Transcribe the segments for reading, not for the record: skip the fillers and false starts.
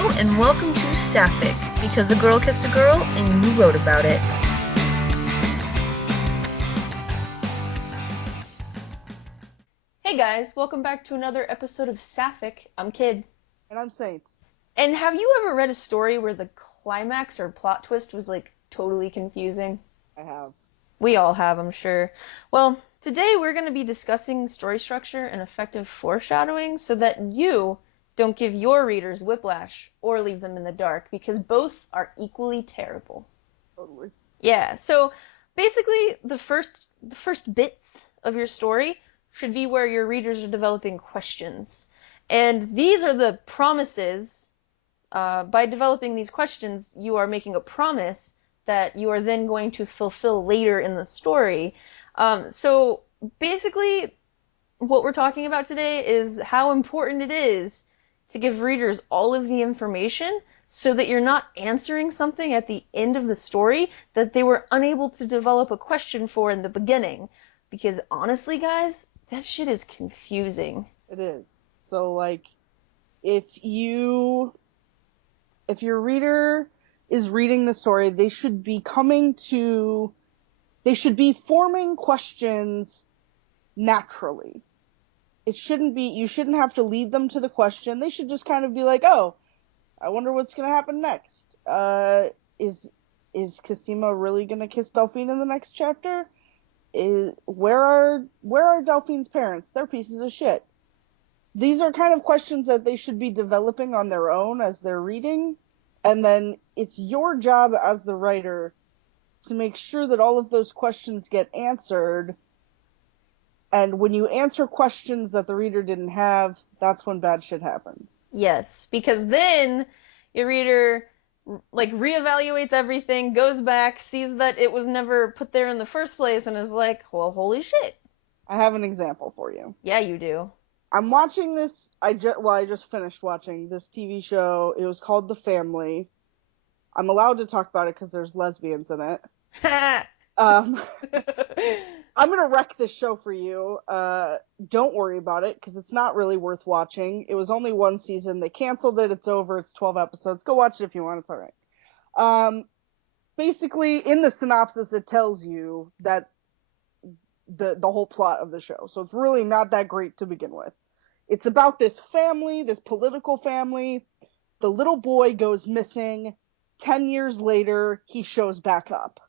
Hello and welcome to Saffic, because a girl kissed a girl and you wrote about it. Hey guys, welcome back to another episode of Saffic. I'm Kid. And I'm Saint. And have you ever read a story where the climax or plot twist was like totally confusing? I have. We all have, I'm sure. Well, today we're going to be discussing story structure and effective foreshadowing so that you don't give your readers whiplash or leave them in the dark, because both are equally terrible. Totally. Yeah, so basically the first bits of your story should be where your readers are developing questions. And these are the promises. By developing these questions, you are making a promise that you are then going to fulfill later in the story. So basically what we're talking about today is how important it is to give readers all of the information so that you're not answering something at the end of the story that they were unable to develop a question for in the beginning. Because honestly, guys, that shit is confusing. It is. So, like, if your reader is reading the story, they should be forming questions naturally. You shouldn't have to lead them to the question. They should just kind of be like, oh, I wonder what's going to happen next. Is Cosima really going to kiss Delphine in the next chapter? Where are Delphine's parents? They're pieces of shit. These are kind of questions that they should be developing on their own as they're reading. And then it's your job as the writer to make sure that all of those questions get answered. And when you answer questions that the reader didn't have, that's when bad shit happens. Yes, because then your reader reevaluates everything, goes back, sees that it was never put there in the first place, and is like, well, holy shit. I have an example for you. Yeah, you do. I'm watching this, I just finished watching this TV show. It was called The Family. I'm allowed to talk about it because there's lesbians in it. I'm going to wreck this show for you. Don't worry about it, because it's not really worth watching. It was only one season. They canceled it. It's over. It's 12 episodes. Go watch it if you want. It's all right. Basically, in the synopsis, it tells you that the whole plot of the show. So it's really not that great to begin with. It's about this family, this political family. The little boy goes missing. 10 years later, he shows back up.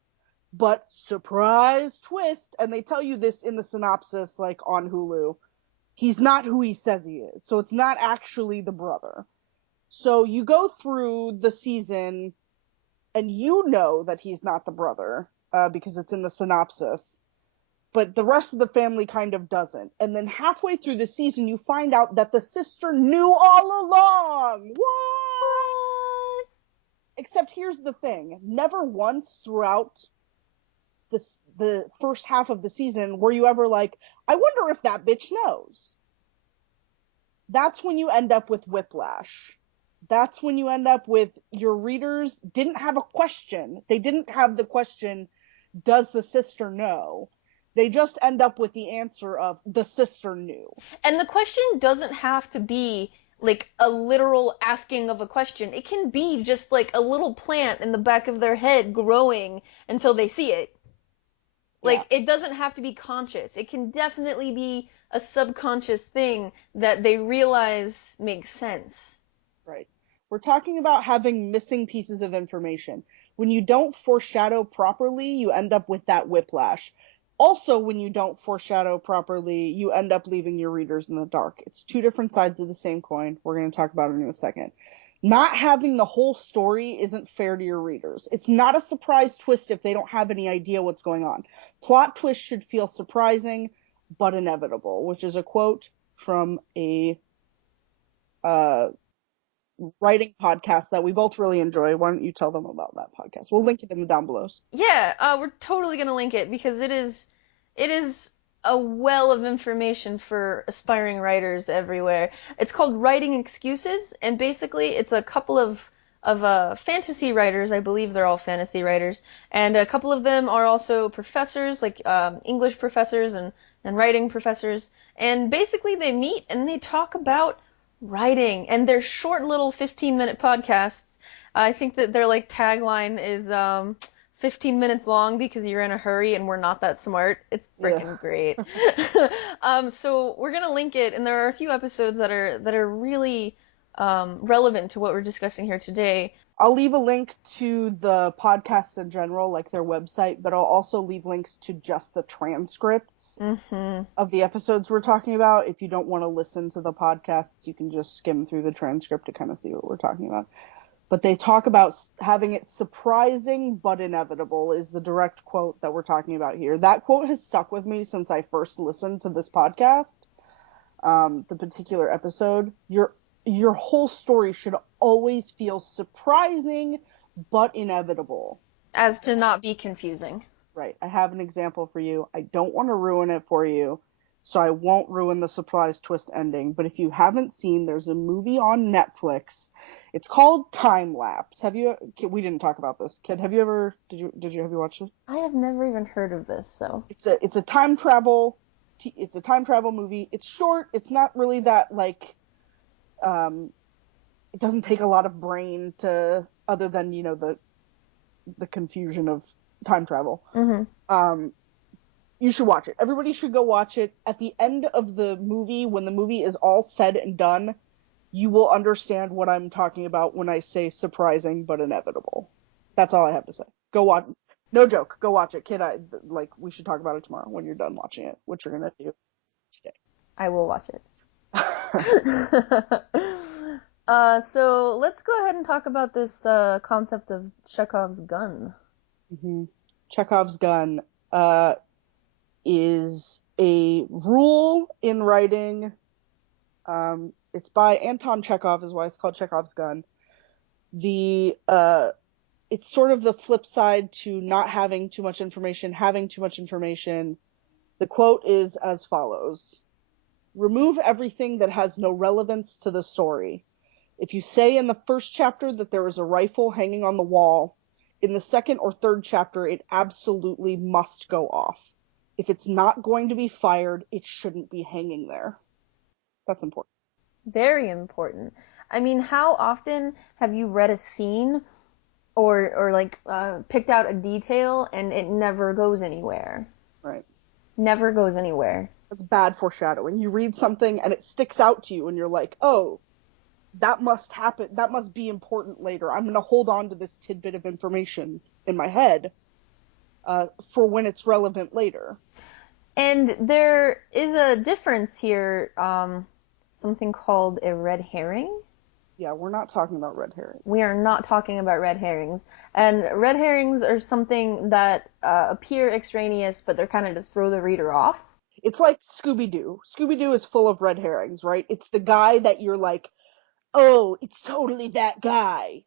But surprise twist, and they tell you this in the synopsis, like on Hulu, he's not who he says he is. So it's not actually the brother. So you go through the season and you know that he's not the brother, because it's in the synopsis. But the rest of the family kind of doesn't. And then halfway through the season, you find out that the sister knew all along. What? Except here's the thing. Never once throughout the first half of the season were you ever like, I wonder if that bitch knows. That's when you end up with whiplash. That's when you end up with your readers didn't have a question. They didn't have the question, does the sister know? They just end up with the answer of the sister knew. And the question doesn't have to be like a literal asking of a question. It can be just like a little plant in the back of their head growing until they see it. Like, yeah. It doesn't have to be conscious. It can definitely be a subconscious thing that they realize makes sense. Right. We're talking about having missing pieces of information. When you don't foreshadow properly, you end up with that whiplash. Also, when you don't foreshadow properly, you end up leaving your readers in the dark. It's two different sides of the same coin. We're going to talk about it in a second. Not having the whole story isn't fair to your readers. It's not a surprise twist if they don't have any idea what's going on. Plot twists should feel surprising, but inevitable, which is a quote from a writing podcast that we both really enjoy. Why don't you tell them about that podcast? We'll link it in the Downbelows. Yeah, we're totally going to link it, because it is a well of information for aspiring writers everywhere. It's called Writing Excuses, and basically it's a couple of fantasy writers. I believe they're all fantasy writers, and a couple of them are also professors, like English professors and writing professors, and basically they meet and they talk about writing, and they're short little 15-minute podcasts. I think that their like tagline is 15 minutes long because you're in a hurry and we're not that smart. It's Yeah. freaking great. So we're gonna link it, and there are a few episodes that are really relevant to what we're discussing here today. I'll leave a link to the podcasts in general, like their website, but I'll also leave links to just the transcripts of the episodes we're talking about. If you don't want to listen to the podcasts, you can just skim through the transcript to kind of see what we're talking about. But they talk about having it surprising but inevitable is the direct quote that we're talking about here. That quote has stuck with me since I first listened to this podcast, the particular episode. Your whole story should always feel surprising but inevitable. As to not be confusing. Right. I have an example for you. I don't want to ruin it for you, so I won't ruin the surprise twist ending. But if you haven't seen, there's a movie on Netflix. It's called Time Lapse. We didn't talk about this. Kid, have you watched it? I have never even heard of this, so. It's a time travel movie. It's short. It's not really that like it doesn't take a lot of brain to, other than, the confusion of time travel. You should watch it. Everybody should go watch it. At the end of the movie, when the movie is all said and done, you will understand what I'm talking about when I say surprising but inevitable. That's all I have to say. Go watch. No joke. Go watch it, kid. We should talk about it tomorrow when you're done watching it, what you're gonna do today. I will watch it. So let's go ahead and talk about this concept of Chekhov's gun. Chekhov's gun is a rule in writing. It's by Anton Chekhov, is why it's called Chekhov's gun. It's sort of the flip side to not having too much information, having too much information. The quote is as follows: remove everything that has no relevance to the story. If you say in the first chapter that there is a rifle hanging on the wall, in the second or third chapter it absolutely must go off. If it's not going to be fired, it shouldn't be hanging there. That's important. Very important. I mean, how often have you read a scene or picked out a detail and it never goes anywhere? Right. Never goes anywhere. That's bad foreshadowing. You read something and it sticks out to you and you're like, oh, that must happen. That must be important later. I'm going to hold on to this tidbit of information in my head for when it's relevant later. And there is a difference here, something called a red herring. Yeah, we're not talking about red herrings. We are not talking about red herrings. And red herrings are something that appear extraneous, but they're kind of to throw the reader off. It's like Scooby-Doo. Scooby-Doo is full of red herrings, right? It's the guy that you're like, oh, it's totally that guy.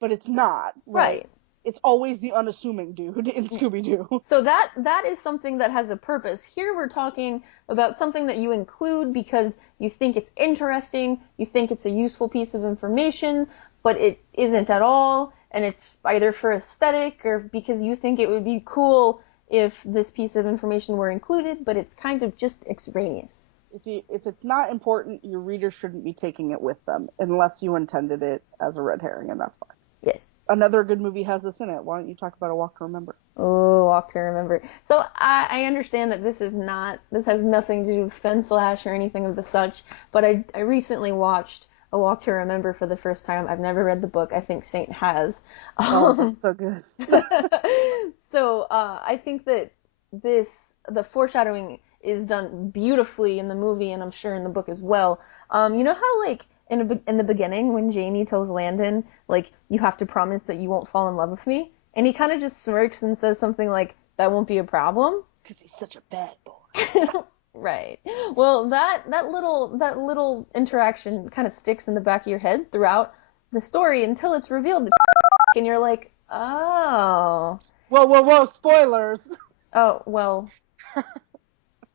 But it's not. Right. It's always the unassuming dude in Scooby-Doo. So that is something that has a purpose. Here we're talking about something that you include because you think it's interesting, you think it's a useful piece of information, but it isn't at all, and it's either for aesthetic or because you think it would be cool if this piece of information were included, but it's kind of just extraneous. If it's not important, your reader shouldn't be taking it with them, unless you intended it as a red herring, and that's fine. Yes. Another good movie has this in it. Why don't you talk about A Walk to Remember? Oh, Walk to Remember. So I understand that this has nothing to do with Fen Slash or anything of the such, but I recently watched A Walk to Remember for the first time. I've never read the book. I think Saint has. Oh, that's so good. So I think that the foreshadowing is done beautifully in the movie, and I'm sure in the book as well. You know how, like, in the beginning when Jamie tells Landon, like, you have to promise that you won't fall in love with me? And he kind of just smirks and says something like, that won't be a problem? Because he's such a bad boy. Right. Well, that little interaction kind of sticks in the back of your head throughout the story until it's revealed and you're like, oh. Whoa, spoilers! Oh, well.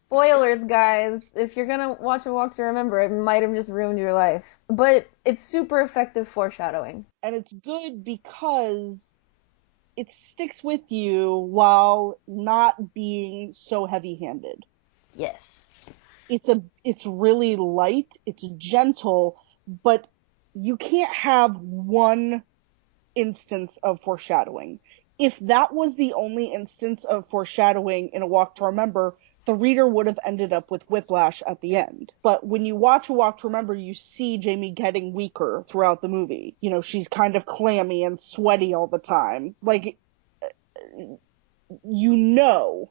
Spoilers, guys. If you're gonna watch A Walk to Remember, it might have just ruined your life. But it's super effective foreshadowing. And it's good because it sticks with you while not being so heavy-handed. Yes. it's really light, it's gentle, but you can't have one instance of foreshadowing. If that was the only instance of foreshadowing in A Walk to Remember, the reader would have ended up with Whiplash at the end. But when you watch A Walk to Remember, you see Jamie getting weaker throughout the movie. You know, she's kind of clammy and sweaty all the time. Like, you know,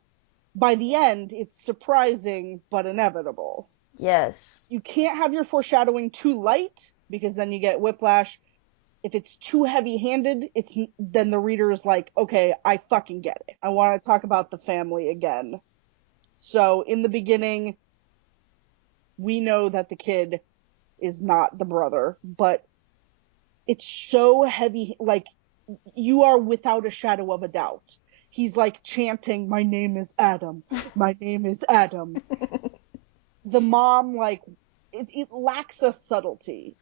by the end, it's surprising but inevitable. Yes. You can't have your foreshadowing too light, because then you get Whiplash. If it's too heavy-handed, then the reader is like, okay, I fucking get it. I want to talk about the family again. So in the beginning, we know that the kid is not the brother, but it's so heavy, like, you are without a shadow of a doubt. He's like chanting, my name is Adam, my name is Adam. The mom, like, it lacks a subtlety.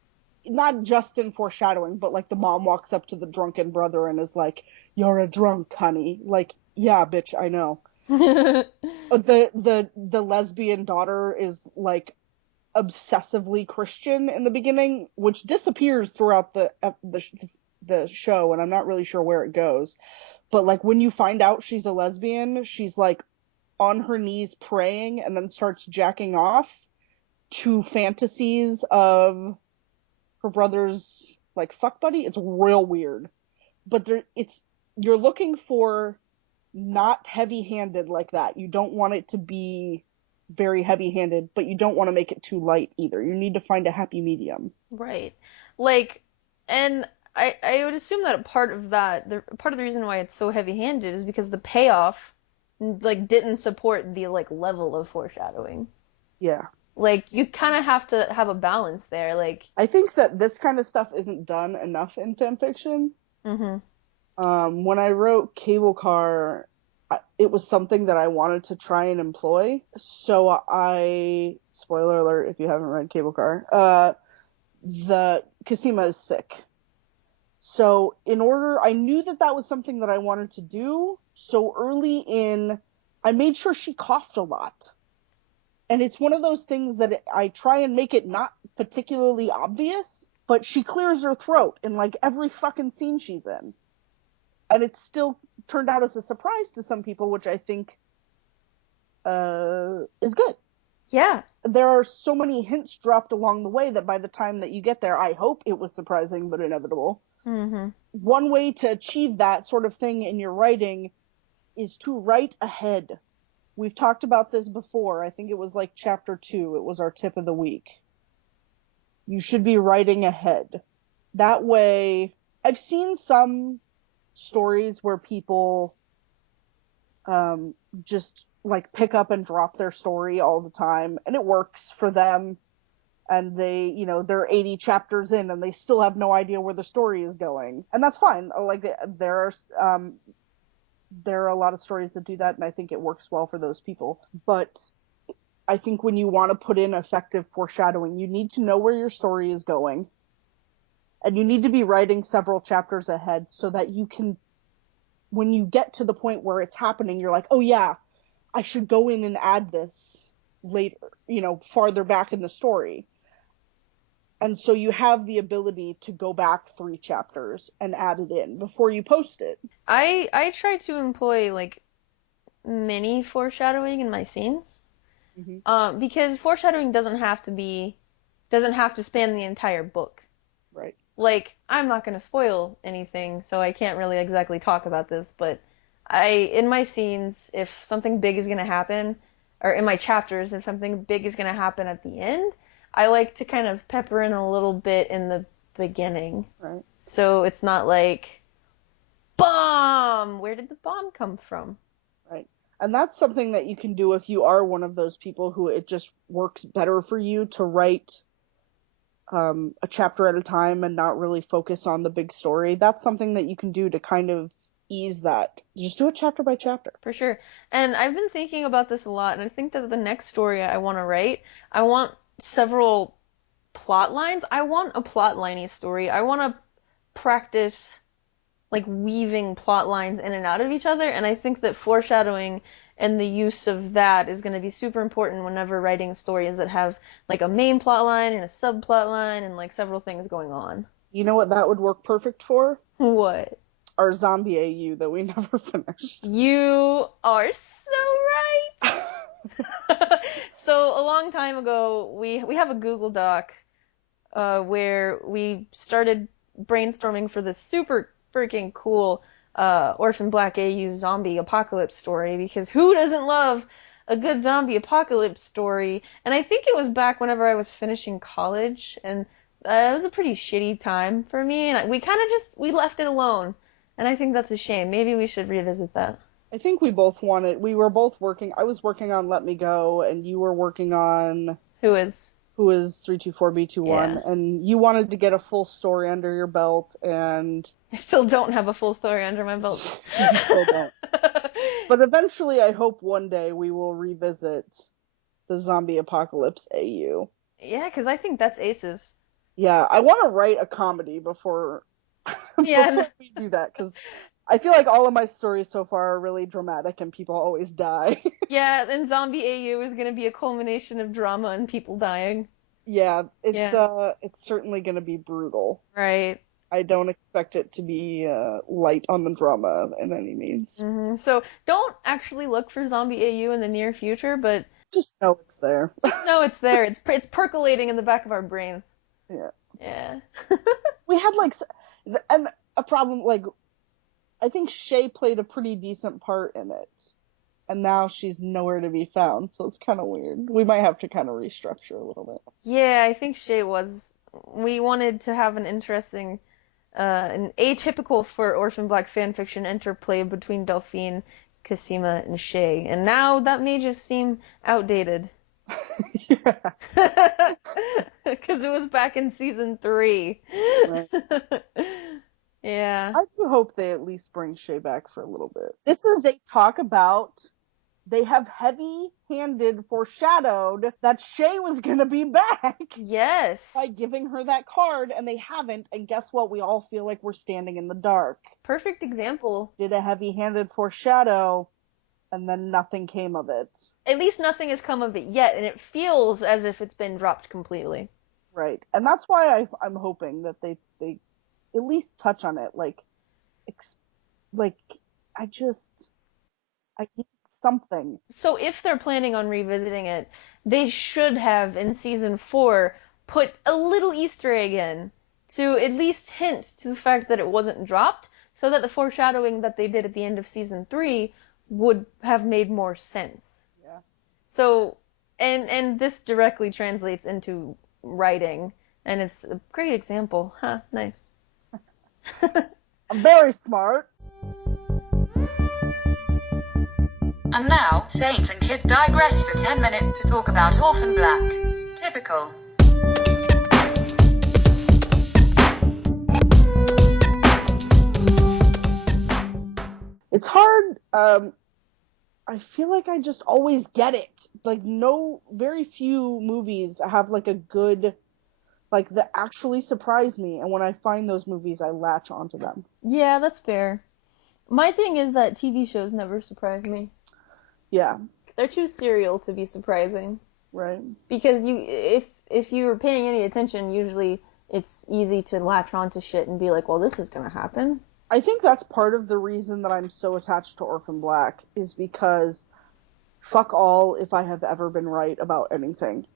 Not just in foreshadowing, but like the mom walks up to the drunken brother and is like, you're a drunk, honey. Like, yeah, bitch, I know. The lesbian daughter is like obsessively Christian in the beginning, which disappears throughout the show, and I'm not really sure where it goes. But like when you find out she's a lesbian, she's like on her knees praying and then starts jacking off to fantasies of her brother's like fuck buddy. It's real weird, but you're looking for not heavy-handed like that. You don't want it to be very heavy-handed, but you don't want to make it too light either. You need to find a happy medium. Right. Like, and I would assume that part of the reason why it's so heavy-handed is because the payoff like didn't support the like level of foreshadowing. Yeah. Like you kind of have to have a balance there. Like I think that this kind of stuff isn't done enough in fan fiction. mm-hmm. When I wrote Cable Car, it was something that I wanted to try and employ. So spoiler alert if you haven't read Cable Car, the Cosima is sick. So I knew that was something that I wanted to do. So early in, I made sure she coughed a lot. And it's one of those things that I try and make it not particularly obvious, but she clears her throat in like every fucking scene she's in. And it still turned out as a surprise to some people, which I think is good. Yeah. There are so many hints dropped along the way that by the time that you get there, I hope it was surprising but inevitable. Mm-hmm. One way to achieve that sort of thing in your writing is to write ahead. We've talked about this before. I think it was like chapter 2. It was our tip of the week. You should be writing ahead. That way, I've seen some stories where people just like pick up and drop their story all the time, and it works for them. And they're 80 chapters in and they still have no idea where the story is going. And that's fine. Like, there are a lot of stories that do that, and I think it works well for those people. But I think when you want to put in effective foreshadowing, you need to know where your story is going. And you need to be writing several chapters ahead so that you can, when you get to the point where it's happening, you're like, oh yeah, I should go in and add this later, farther back in the story. And so you have the ability to go back 3 chapters and add it in before you post it. I try to employ like mini foreshadowing in my scenes. Mm-hmm. Because foreshadowing doesn't have to span the entire book. Right. Like, I'm not going to spoil anything, so I can't really exactly talk about this, but in my scenes, if something big is going to happen, or in my chapters, if something big is going to happen at the end, I like to kind of pepper in a little bit in the beginning. Right. So it's not like, bomb! Where did the bomb come from? Right. And that's something that you can do if you are one of those people who it just works better for you to write a chapter at a time and not really focus on the big story. That's something that you can do to kind of ease that. Just do it chapter by chapter. For sure. And I've been thinking about this a lot, and I think that the next story I want to write, I want several plot lines. I want a plot-liney story. I want to practice like weaving plot lines in and out of each other, and I think that foreshadowing and the use of that is going to be super important whenever writing stories that have like a main plot line and a subplot line and like several things going on. You know what that would work perfect for? What? Our zombie AU that we never finished. You are so right. So a long time ago, we have a Google Doc where we started brainstorming for this super freaking cool Orphan Black AU zombie apocalypse story, because who doesn't love a good zombie apocalypse story? And I think it was back whenever I was finishing college, and it was a pretty shitty time for me, and we kind of we left it alone, and I think that's a shame. Maybe we should revisit that. I think we were both working, I was working on Let Me Go, and you were working on Who is? 324B21, Yeah. and you wanted to get a full story under your belt, and I still don't have a full story under my belt. you still don't. But eventually, I hope one day we will revisit the zombie apocalypse AU. Yeah, because I think that's aces. Yeah, I want to write a comedy before, Yeah. before we do that, because I feel like all of my stories so far are really dramatic and people always die. Yeah, and Zombie AU is going to be a culmination of drama and people dying. Yeah, Yeah. it's certainly going to be brutal. Right. I don't expect it to be light on the drama in any means. So don't actually look for Zombie AU in the near future, but Just know it's there. just know it's there. It's percolating in the back of our brains. Yeah. Yeah. We had and a problem, like, I think Shay played a pretty decent part in it, and now she's nowhere to be found, so it's kind of weird. We might have to kind of restructure a little bit. Yeah, I think Shay was. We wanted to have an interesting, an atypical for Orphan Black fanfiction interplay between Delphine, Cosima, and Shay, and now that may just seem outdated. Yeah. Because it was back in season 3. Right. Yeah. I do hope they at least bring Shay back for a little bit. This is a talk about, they have heavy-handed foreshadowed that Shay was gonna be back. Yes. By giving her that card, and they haven't, and guess what? We all feel like we're standing in the dark. Perfect example. Did a heavy-handed foreshadow, and then nothing came of it. At least nothing has come of it yet, and it feels as if it's been dropped completely. Right. And that's why I'm hoping that they at least touch on it. Like, I need something. So if they're planning on revisiting it, they should have, in season 4, put a little Easter egg in to at least hint to the fact that it wasn't dropped, so that the foreshadowing that they did at the end of season 3 would have made more sense. Yeah. So, and this directly translates into writing, and it's a great example. Huh, nice. I'm very smart. And now, Saint and Kid digress for 10 minutes to talk about Orphan Black. Typical. It's hard. I feel like I just always get it. Like, very few movies have like a good, like, that actually surprise me. And when I find those movies, I latch onto them. Yeah, that's fair. My thing is that TV shows never surprise me. Yeah. They're too serial to be surprising. Right. Because if you were paying any attention, usually it's easy to latch onto shit and be like, well, this is gonna happen. I think that's part of the reason that I'm so attached to Orphan Black, is because fuck all if I have ever been right about anything.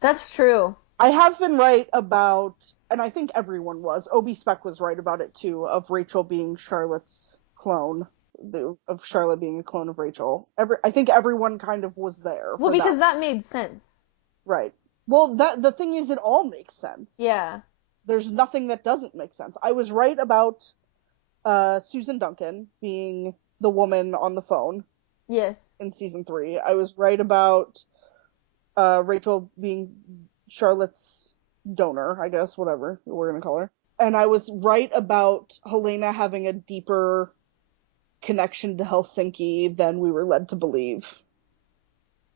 That's true. I have been right about, and I think everyone was, Obi Spec was right about it too, of Rachel being Charlotte's clone, of Charlotte being a clone of Rachel. I think everyone kind of was there. Well, because that made sense. Right. Well, the thing is, it all makes sense. Yeah. There's nothing that doesn't make sense. I was right about Susan Duncan being the woman on the phone. Yes. In season 3. I was right about Rachel being Charlotte's donor, I guess, whatever we're going to call her. And I was right about Helena having a deeper connection to Helsinki than we were led to believe.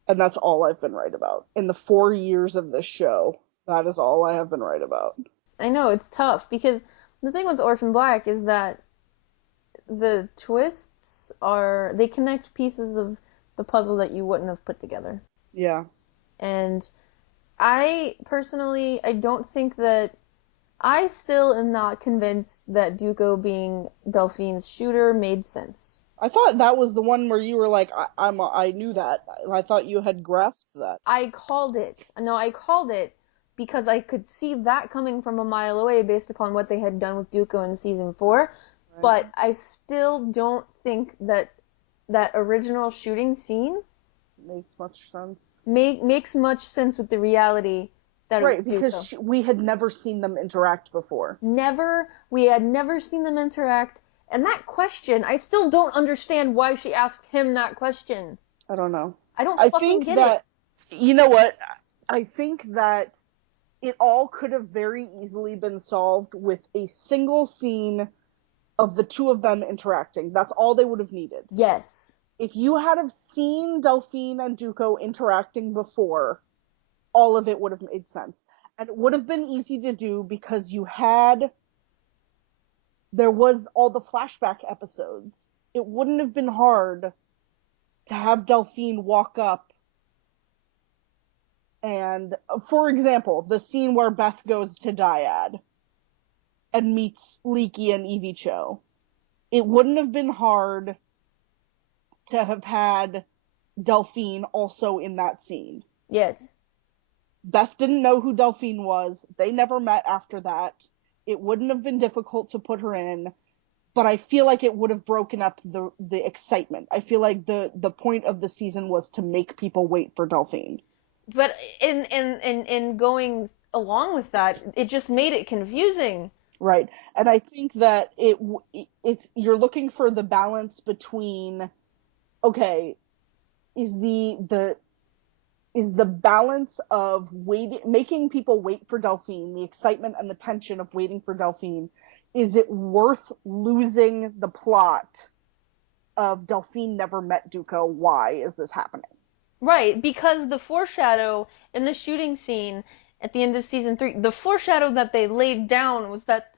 And that's all I've been right about. In the 4 years of this show, that is all I have been right about. I know, it's tough, because the thing with Orphan Black is that the twists they connect pieces of the puzzle that you wouldn't have put together. Yeah. And I don't think that, I still am not convinced that Dooku being Delphine's shooter made sense. I thought that was the one where you were like, I knew that. I thought you had grasped that. I called it. No, I called it because I could see that coming from a mile away based upon what they had done with Dooku in season 4. Right. But I still don't think that original shooting scene makes much sense. Makes much sense with the reality that right, it was Dooku. Because we had never seen them interact before. We had never seen them interact. And that question, I still don't understand why she asked him that question. I don't know. I don't fucking get it. You know what? I think that it all could have very easily been solved with a single scene of the two of them interacting. That's all they would have needed. Yes. If you had have seen Delphine and Dooku interacting before, all of it would have made sense. And it would have been easy to do because there was all the flashback episodes. It wouldn't have been hard to have Delphine walk up and, for example, the scene where Beth goes to Dyad and meets Leaky and Evie Cho. It wouldn't have been hard to have had Delphine also in that scene. Yes. Beth didn't know who Delphine was. They never met after that. It wouldn't have been difficult to put her in, but I feel like it would have broken up the excitement. I feel like the point of the season was to make people wait for Delphine. But in going along with that, it just made it confusing. Right. And I think that it's you're looking for the balance between, okay, is the balance of making people wait for Delphine, the excitement and the tension of waiting for Delphine, is it worth losing the plot of Delphine never met Dooku? Why is this happening? Right, because the foreshadow in the shooting scene at the end of season 3, the foreshadow that they laid down was that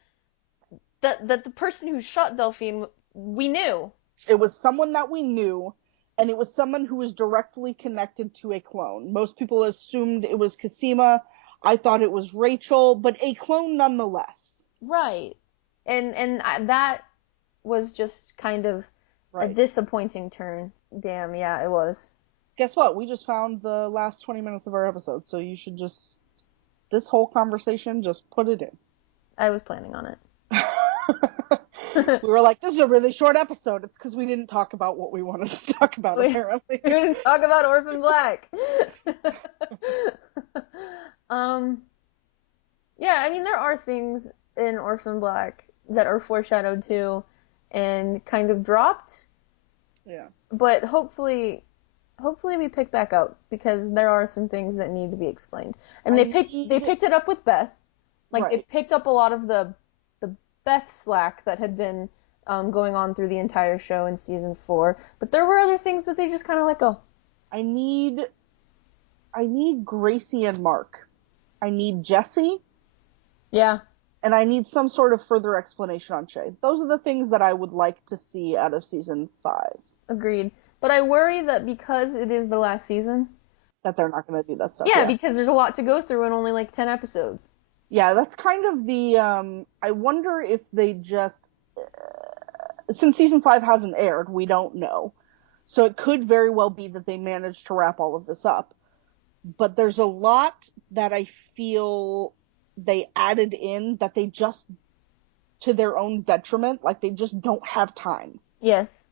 the person who shot Delphine, we knew. It was someone that we knew, and it was someone who was directly connected to a clone. Most people assumed it was Cosima. I thought it was Rachel, but a clone nonetheless. Right. And that was just kind of a disappointing turn. Damn, yeah, it was. Guess what? We just found the last 20 minutes of our episode, so you should this whole conversation, just put it in. I was planning on it. We were like, this is a really short episode. It's because we didn't talk about what we wanted to talk about, apparently. We didn't talk about Orphan Black. Yeah, I mean, there are things in Orphan Black that are foreshadowed to and kind of dropped. Yeah. But hopefully we pick back up, because there are some things that need to be explained. And they picked it up with Beth. They picked up a lot of the Beth slack that had been going on through the entire show in season 4. But there were other things that they just kind of let go. I need Gracie and Mark. I need Jesse. Yeah. And I need some sort of further explanation on Shay. Those are the things that I would like to see out of season 5. Agreed. But I worry that because it is the last season, that they're not going to do that stuff. Yeah, because there's a lot to go through in only 10 episodes. Yeah, that's kind of the, I wonder if they just, since season 5 hasn't aired, we don't know. So it could very well be that they managed to wrap all of this up. But there's a lot that I feel they added in that they just, to their own detriment, they just don't have time. Yes.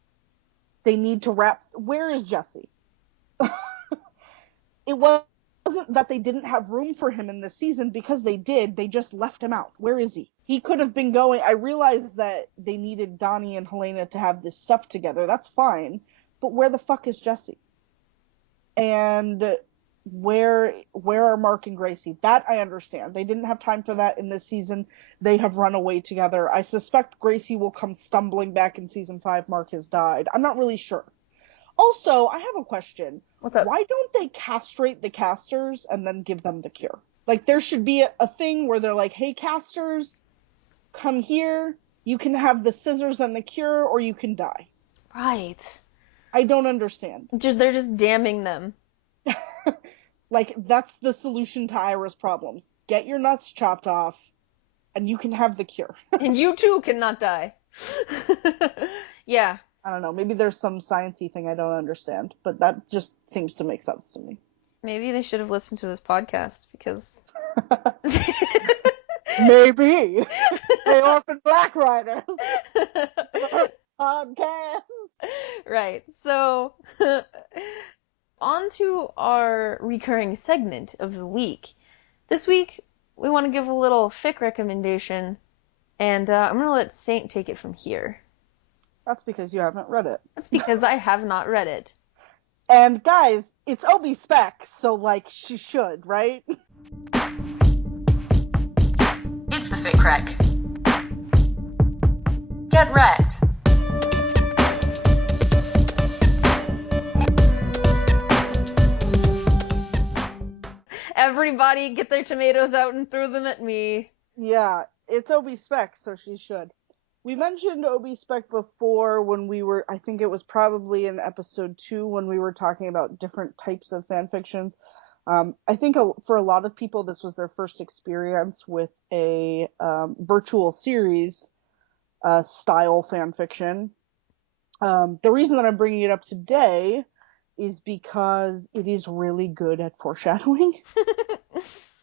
They need to wrap. Where is Jesse? It wasn't that they didn't have room for him in this season, because they did. They just left him out. Where is he? He could have been going. I realized that they needed Donnie and Helena to have this stuff together. That's fine. But where the fuck is Jesse? And where are Mark and Gracie? That I understand. They didn't have time for that in this season. They have run away together. I suspect Gracie will come stumbling back in season 5. Mark has died. I'm not really sure. Also, I have a question. What's up? Why don't they castrate the casters and then give them the cure? There should be a thing where they're like, hey, casters, come here. You can have the scissors and the cure, or you can die. Right. I don't understand. They're just damning them. Like, that's the solution to Ira's problems. Get your nuts chopped off, and you can have the cure. And you too cannot die. Yeah. I don't know, maybe there's some sciencey thing I don't understand, but that just seems to make sense to me. Maybe they should have listened to this podcast because... Maybe. Hey, Orphan Black Riders. Podcast. Right. So, on to our recurring segment of the week. This week, we want to give a little fic recommendation, and I'm going to let Saint take it from here. That's because you haven't read it. That's because I have not read it. And guys, it's Obi Spec, so like she should, right? It's the Fic Rec. Get wrecked. Everybody get their tomatoes out and throw them at me. Yeah, it's Obi Spec, so she should. We mentioned Obi Spec before when we were, I think it was probably in episode 2 when we were talking about different types of fanfictions. I think for a lot of people this was their first experience with a virtual series style fanfiction. The reason that I'm bringing it up today is because it is really good at foreshadowing.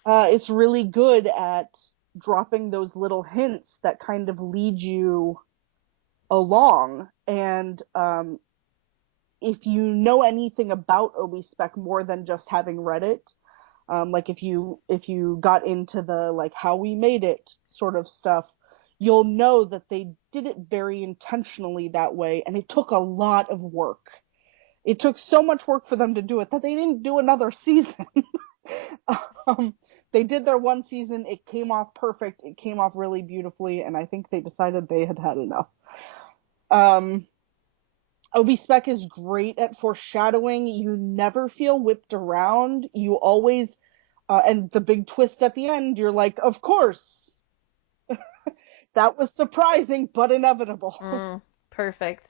It's really good at dropping those little hints that kind of lead you along. And if you know anything about Obi Spec more than just having read it, like if you got into the like how we made it sort of stuff, you'll know that they did it very intentionally that way, and it took a lot of work. It took so much work for them to do it that they didn't do another season. They did their one season, it came off perfect, it came off really beautifully, and I think they decided they had had enough. Obi Spec is great at foreshadowing. You never feel whipped around. You always, and the big twist at the end, you're like, of course. That was surprising, but inevitable. Perfect.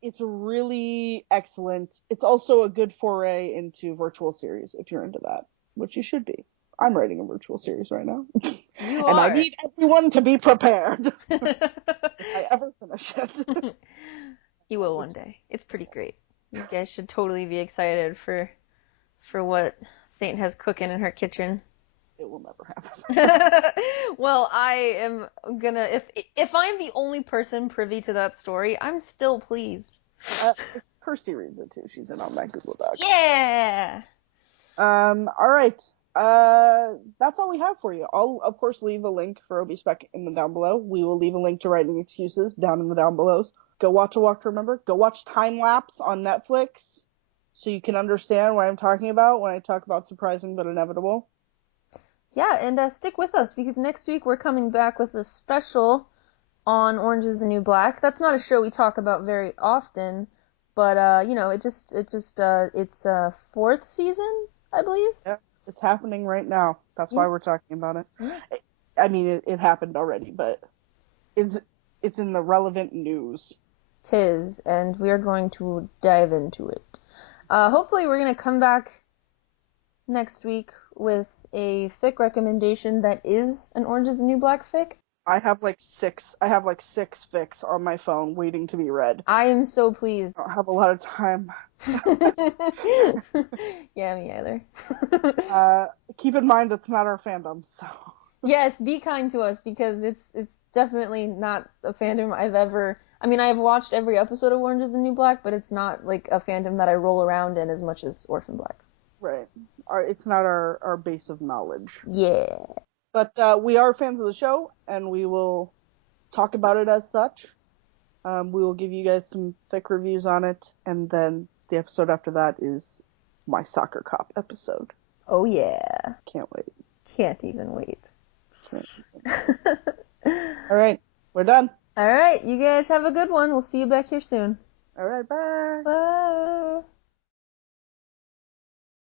It's really excellent. It's also a good foray into virtual series if you're into that, which you should be. I'm writing a virtual series right now. You and are. I need everyone to be prepared if I ever finish it. You will one day. It's pretty great. You guys should totally be excited for what Saint has cooking in her kitchen. It will never happen. Well, I am gonna, if I'm the only person privy to that story, I'm still pleased. Kirsty reads it too. She's in on that Google Doc. Yeah! All right. That's all we have for you. I'll, of course, leave a link for Obi Spec in the down below. We will leave a link to Writing Excuses down in the down belows. Go watch A Walk to Remember. Go watch Time Lapse on Netflix so you can understand what I'm talking about when I talk about surprising but inevitable. Yeah, and stick with us because next week we're coming back with a special on Orange is the New Black. That's not a show we talk about very often, but you know, it's fourth season, I believe. Yeah, it's happening right now. That's why we're talking about it. Yeah. I mean, it happened already, but it's in the relevant news. 'Tis, and we are going to dive into it. Hopefully we're going to come back next week with a fic recommendation that is an Orange is the New Black fic. I have like six fics on my phone waiting to be read. I am so pleased. I don't have a lot of time. Yeah, me either. Keep in mind it's not our fandom, so. Yes, be kind to us because it's definitely not a fandom I've ever. I mean, I've watched every episode of Orange is the New Black, but it's not like a fandom that I roll around in as much as Orphan Black. Right. It's not our base of knowledge. Yeah. But we are fans of the show, and we will talk about it as such. We will give you guys some fic reviews on it, and then the episode after that is my Soccer Cop episode. Oh yeah. Can't wait. Can't even wait. All right. We're done. All right. You guys have a good one. We'll see you back here soon. All right. Bye. Bye.